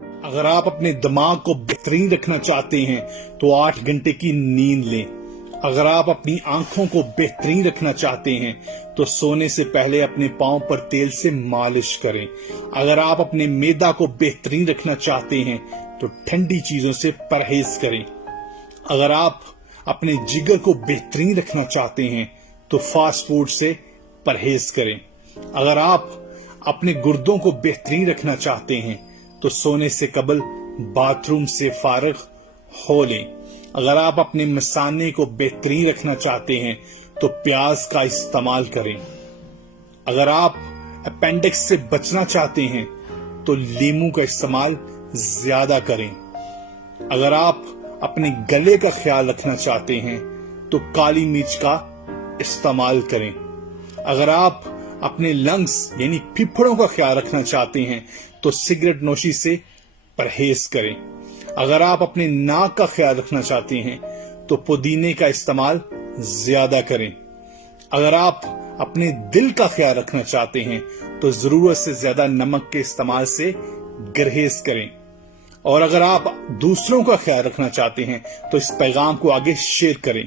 اگر آپ اپنے دماغ کو بہترین رکھنا چاہتے ہیں تو 8 گھنٹے کی نیند لیں۔ اگر آپ اپنی آنکھوں کو بہترین رکھنا چاہتے ہیں تو سونے سے پہلے اپنے پاؤں پر تیل سے مالش کریں۔ اگر آپ اپنے معدہ کو بہترین رکھنا چاہتے ہیں تو ٹھنڈی چیزوں سے پرہیز کریں۔ اگر آپ اپنے جگر کو بہترین رکھنا چاہتے ہیں تو فاسٹ فوڈ سے پرہیز کریں۔ اگر آپ اپنے گردوں کو بہترین رکھنا چاہتے ہیں تو سونے سے قبل باتھ روم سے فارغ ہو لیں۔ اگر آپ اپنے مثانے کو بہترین رکھنا چاہتے ہیں تو پیاز کا استعمال کریں۔ اگر آپ اپینڈکس سے بچنا چاہتے ہیں تو لیموں کا استعمال زیادہ کریں۔ اگر آپ اپنے گلے کا خیال رکھنا چاہتے ہیں تو کالی مرچ کا استعمال کریں۔ اگر آپ اپنے لنگز یعنی پھپھڑوں کا خیال رکھنا چاہتے ہیں تو سگریٹ نوشی سے پرہیز کریں۔ اگر آپ اپنے ناک کا خیال رکھنا چاہتے ہیں تو پودینے کا استعمال زیادہ کریں۔ اگر آپ اپنے دل کا خیال رکھنا چاہتے ہیں تو ضرورت سے زیادہ نمک کے استعمال سے گریز کریں۔ اور اگر آپ دوسروں کا خیال رکھنا چاہتے ہیں تو اس پیغام کو آگے شیئر کریں۔